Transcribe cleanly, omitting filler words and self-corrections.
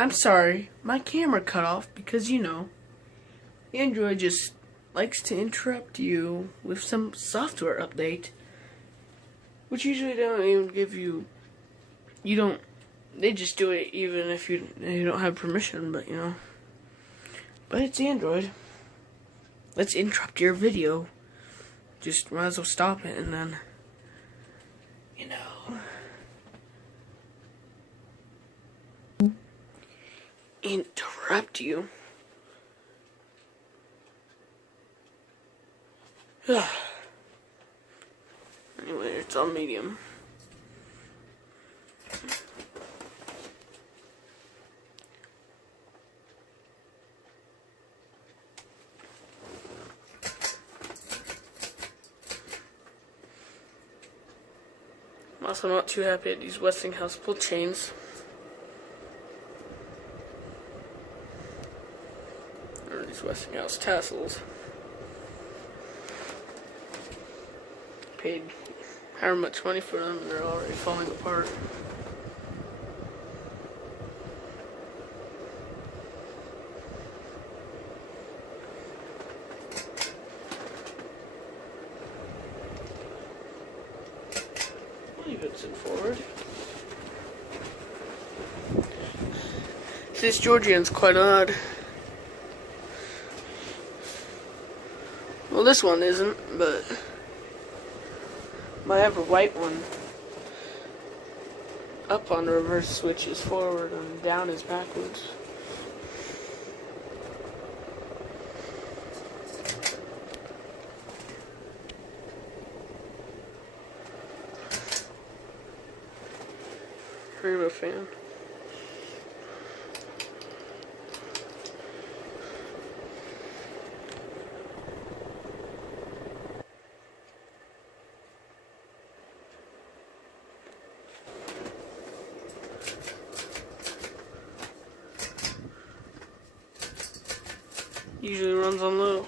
I'm sorry, my camera cut off because, you know, Android just likes to interrupt you with some software update, which usually don't even give you, they just do it even if you don't have permission, but, you know. But it's Android. Let's interrupt your video. Just might as well stop it and then, you know, interrupt you. Anyway, it's on medium. I'm also not too happy at these Westinghouse pull chains. Or these Westinghouse tassels. Paid however much money for them and they're already falling apart. Leave it forward. This Georgian's quite odd. Well, this one isn't, but my ever white one, up on the reverse switch is forward and down is backwards. Turbo fan. Usually runs on low.